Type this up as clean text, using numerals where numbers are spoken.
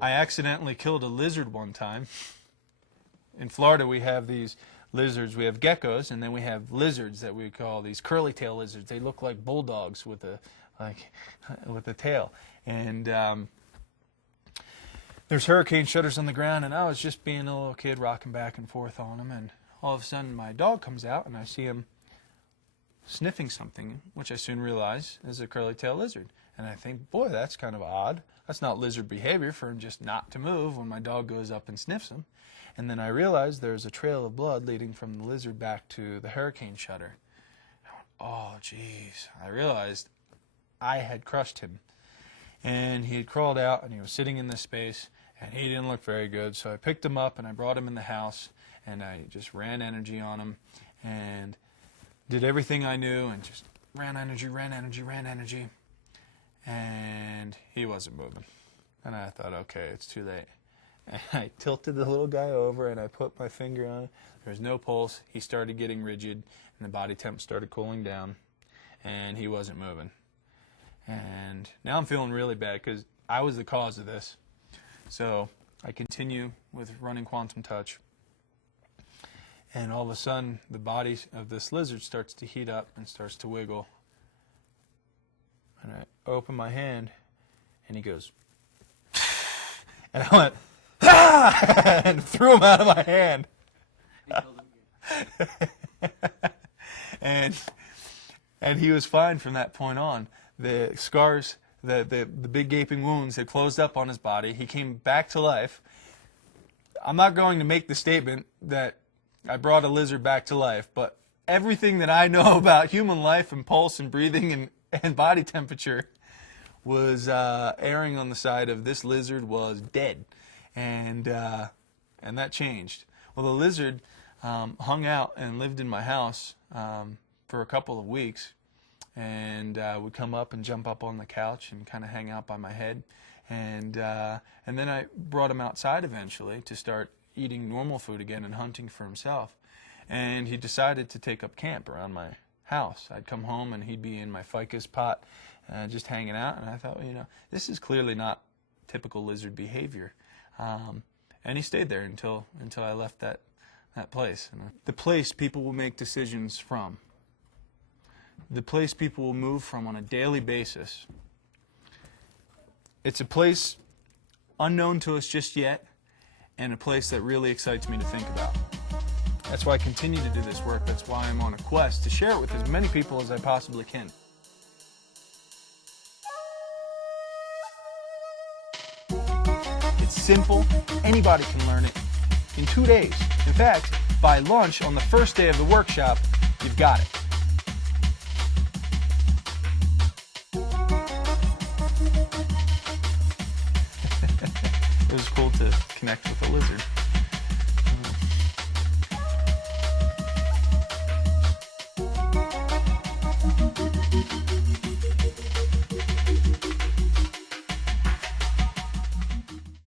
I accidentally killed a lizard one time. In Florida, we have these lizards. We have geckos, and then we have lizards that we call these curly tail lizards. They look like bulldogs with a tail. And there's hurricane shutters on the ground, and I was just being a little kid rocking back and forth on them, and all of a sudden my dog comes out, and I see him sniffing something, which I soon realize is a curly tail lizard. And I think, boy, that's kind of odd. That's not lizard behavior for him just not to move when my dog goes up and sniffs him. And then I realized there's a trail of blood leading from the lizard back to the hurricane shutter. I went, oh, geez. I realized I had crushed him. And he had crawled out, and he was sitting in this space, and he didn't look very good. So I picked him up, and I brought him in the house, and I just ran energy on him, and did everything I knew, and just ran energy, and he wasn't moving. And I thought, okay, it's too late. And I tilted the little guy over, and I put my finger on it. There was no pulse. He started getting rigid, and the body temp started cooling down, and he wasn't moving. And now I'm feeling really bad because I was the cause of this. So I continue with running quantum touch, and all of a sudden the body of this lizard starts to heat up and starts to wiggle. And I open my hand, and he goes, and I went, ah! And threw him out of my hand. And he was fine from that point on. The scars, the big gaping wounds had closed up on his body. He came back to life. I'm not going to make the statement that I brought a lizard back to life, but everything that I know about human life and pulse and breathing and body temperature was erring on the side of this lizard was dead. And that changed. Well, the lizard hung out and lived in my house for a couple of weeks, and would come up and jump up on the couch and kind of hang out by my head. And then I brought him outside eventually to start eating normal food again and hunting for himself. And he decided to take up camp around my house. I'd come home and he'd be in my ficus pot just hanging out, and I thought, well, you know, this is clearly not typical lizard behavior. And he stayed there until I left that place. And the place people will make decisions from, the place people will move from on a daily basis, it's a place unknown to us just yet, and a place that really excites me to think about. That's why I continue to do this work. That's why I'm on a quest to share it with as many people as I possibly can. It's simple. Anybody can learn it in 2 days. In fact, by lunch on the first day of the workshop, you've got it. It was cool to connect with a lizard.